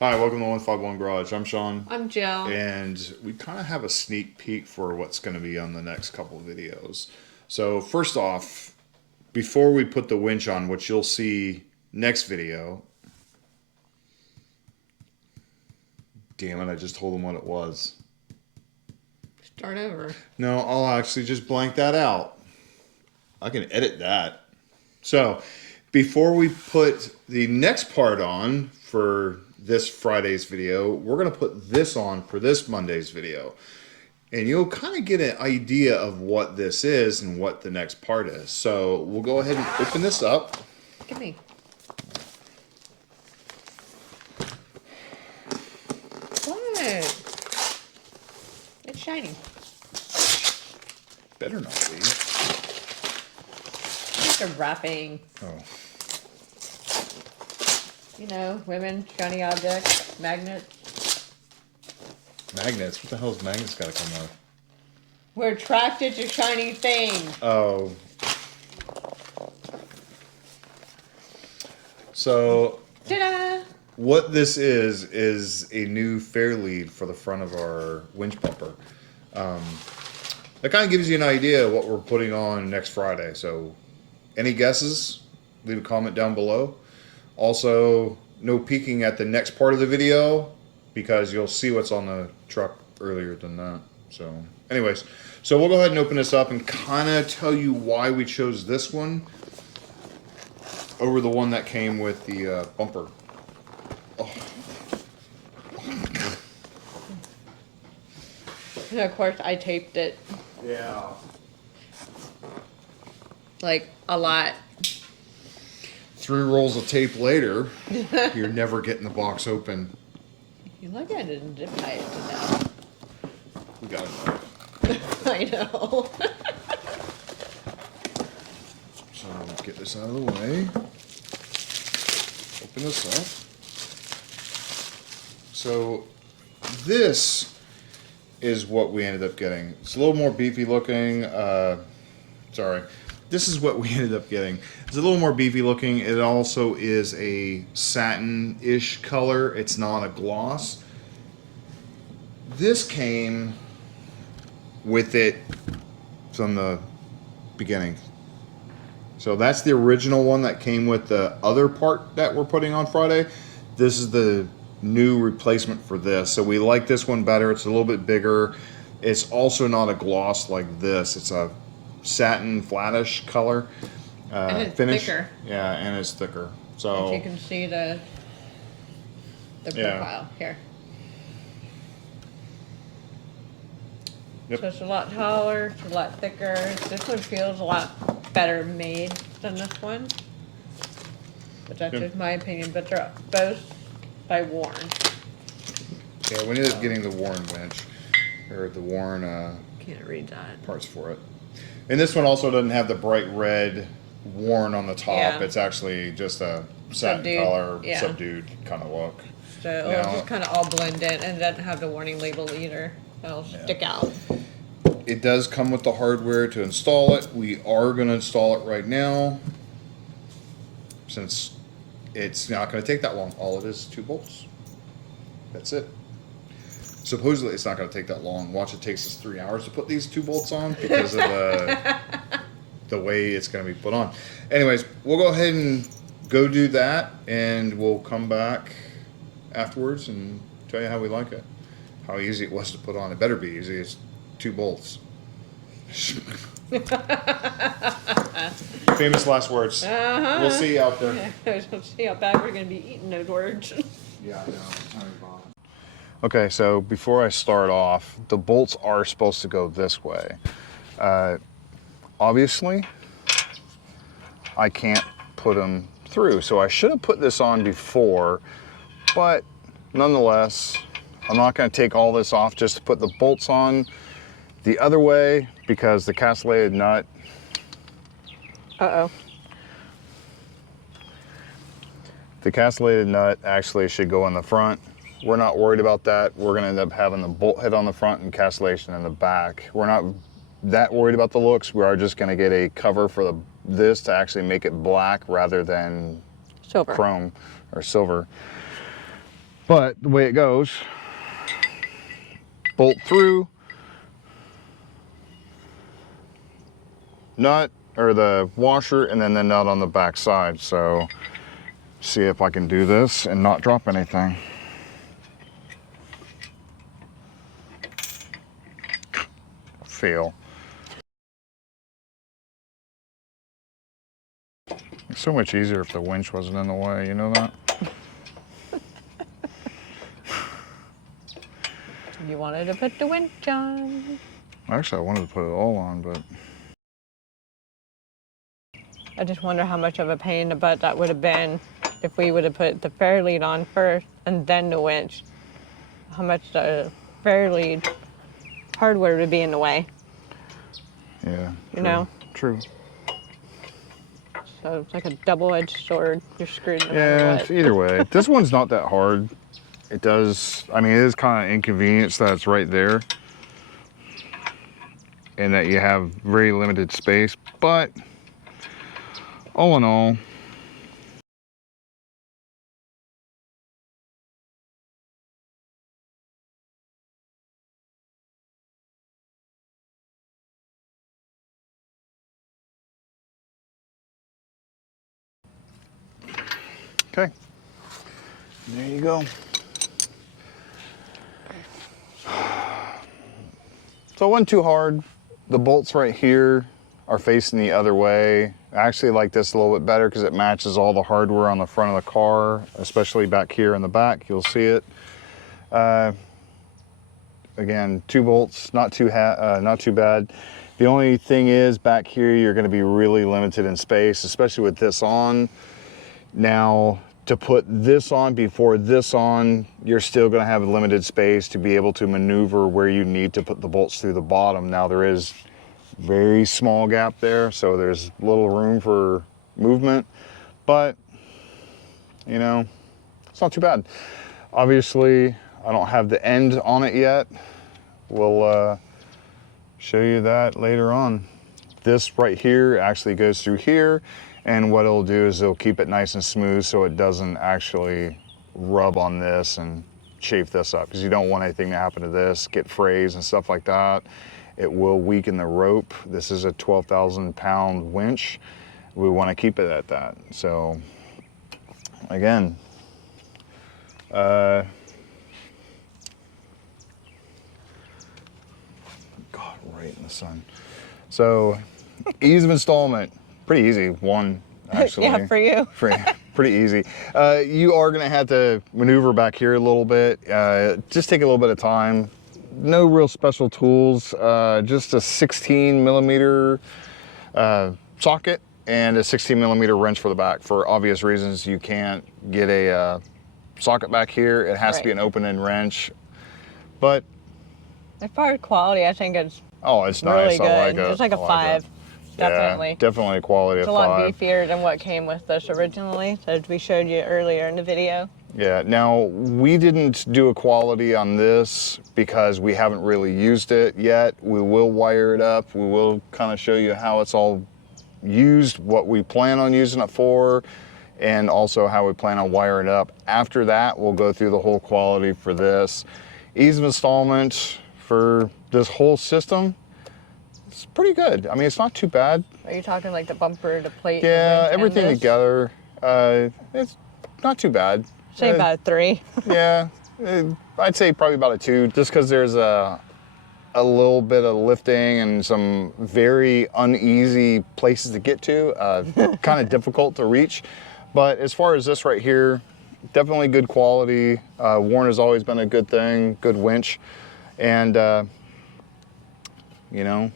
Hi, welcome to 151 Garage. I'm Sean. I'm Jill. And we kind of have a sneak peek for what's going to be on the next couple of videos. So, first off, before we put the winch on, which you'll see next video. Damn it, I just told them what it was. Start over. No, I'll actually just blank that out. I can edit that. So, before we put the next part on for this Friday's video, we're going to put this on for this Monday's video. And you'll kind of get an idea of what this is and what the next part is. So we'll go ahead and open this up. Give me. What? It's shiny. Better not be. It's a wrapping. Oh. You know, women, shiny objects, magnets. Magnets? What the hell is magnets got to come out? We're attracted to shiny things. Oh. So, Ta-da! what this is a new Fairlead for the front of our winch bumper. That kind of gives you an idea of what we're putting on next Friday. So, any guesses? Leave a comment down below. Also, no peeking at the next part of the video because you'll see what's on the truck earlier than that. So, anyways, so we'll go ahead and open this up and kind of tell you why we chose this one over the one that came with the bumper. Oh. And of course, I taped it. Yeah. Like, a lot. 3 rolls of tape later, you're never getting the box open. You look at it and zip tie it to death. We got it. I know. So get this out of the way. Open this up. So this is what we ended up getting. It's a little more beefy looking. Sorry. This is what we ended up getting. It's a little more beefy looking. It also is a satin-ish color. It's not a gloss. This came with it from the beginning. So that's the original one that came with the other part that we're putting on Friday. This is the new replacement for this. So we like this one better. It's a little bit bigger. It's also not a gloss like this. It's a satin flattish color And it's finish. thicker. Yeah, and it's thicker. So If you can see the Yeah. profile here. Yep. So it's a lot taller, it's a lot thicker. This one feels a lot better made than this one. But that's Yep. just my opinion, but they're both by Warren. yeah, we ended up getting the Warren winch, or the Warren Can't read that. parts for it. And this one also doesn't have the bright red Warren on the top. Yeah. It's actually just a satin Subdued, color, yeah. subdued kind of look. So it'll Now- just kind of all blend in and doesn't have the warning label either. It'll stick out. It does come with the hardware to install it. We are going to install it right now since it's not going to take that long. All it is 2 bolts. That's it. Supposedly it's not going to take that long. Watch, it takes us 3 hours to put these 2 bolts on because of the way it's going to be put on. Anyways, we'll go ahead and go do that, and we'll come back afterwards and tell you how we like it. How easy it was to put on. It better be easy. It's 2 bolts. Famous last words. Uh-huh. We'll see you out there. We'll see how bad we're going to be eating those words. Yeah, I know. Okay, so before I start off, the bolts are supposed to go this way. Obviously, I can't put them through, so I should have put this on before, but nonetheless, I'm not going to take all this off just to put the bolts on the other way because the castellated nut. Uh-oh. The castellated nut actually should go in the front. We're not worried about that. We're gonna end up having the bolt head on the front and castellation in the back. We're not that worried about the looks. We are just gonna get a cover for this to actually make it black rather than Silver. chrome or silver. But the way it goes, bolt through, nut, or the washer, and then the nut on the back side. So see if I can do this and not drop anything. Fail. It's so much easier if the winch wasn't in the way, you know that? You wanted to put the winch on. Actually, I wanted to put it all on, but... I just wonder how much of a pain in the butt that would have been if we would have put the Fairlead on first and then the winch. How much the Fairlead hardware would be in the way. Yeah. You know? True. So it's like a double-edged sword. You're screwed no matter Yeah, what. it's either way. This one's not that hard. It does, I mean, it is kind of inconvenience that it's right there and that you have very limited space, but all in all, okay, there you go. So it wasn't too hard. The bolts right here are facing the other way. I actually like this a little bit better because it matches all the hardware on the front of the car, especially back here in the back. You'll see it. Again, 2 bolts, not too bad. The only thing is back here, you're going to be really limited in space, especially with this on. Now, to put this on before this on, you're still going to have limited space to be able to maneuver where you need to put the bolts through the bottom. Now, there is very small gap there, so there's little room for movement, but you know, it's not too bad. Obviously, I don't have the end on it yet. We'll show you that later on. This right here actually goes through here, and what it'll do is it'll keep it nice and smooth so it doesn't actually rub on this and chafe this up, because you don't want anything to happen to this, get frays and stuff like that. It will weaken the rope. This is a 12,000 pound winch. We want to keep it at that. So again, God, right in the sun. So ease of installment, pretty easy. One, actually. Yeah, for you. Pretty easy. You are gonna have to maneuver back here a little bit. Just take a little bit of time. No real special tools, just a 16 millimeter socket and a 16 millimeter wrench for the back. For obvious reasons, you can't get a socket back here. It has to be an open-end wrench. But as far as quality, I think it's it's really nice. good. I like it. It's like a 5, definitely. Yeah, definitely a quality It's of a 5. lot beefier than what came with this originally, as we showed you earlier in the video. Yeah, now we didn't do a quality on this because we haven't really used it yet. We will wire it up. We will kind of show you how it's all used, what we plan on using it for, and also how we plan on wiring it up. After that, we'll go through the whole quality for this. Ease of installment for this whole system, it's pretty good. I mean, it's not too bad. Are you talking like the bumper, the plate? Yeah, the everything together. It's not too bad. Say about a 3. Yeah, I'd say probably about a 2, just because there's a little bit of lifting and some very uneasy places to get to, kind of difficult to reach. But as far as this right here, definitely good quality. Warren has always been a good thing, good winch. And, you know,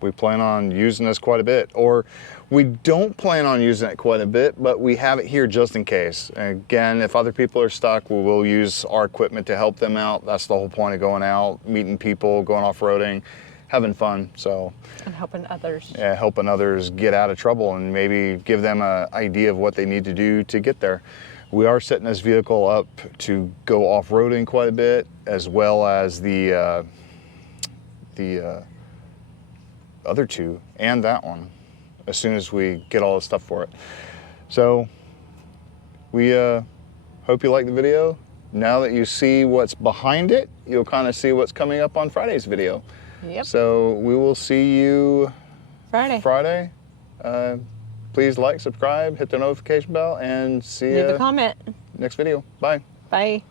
we plan on using this quite a bit. Or we don't plan on using it quite a bit, but we have it here just in case. Again, if other people are stuck, we will use our equipment to help them out. That's the whole point of going out, meeting people, going off-roading, having fun. So, And helping others. yeah, helping others get out of trouble and maybe give them an idea of what they need to do to get there. We are setting this vehicle up to go off-roading quite a bit, as well as the other 2 and that one, as soon as we get all the stuff for it. So we hope you like the video. now that you see what's behind it, you'll kind of see what's coming up on Friday's video. Yep. So we will see you Friday. Please like, subscribe, hit the notification bell, and see Leave you a comment. next video. Bye. Bye.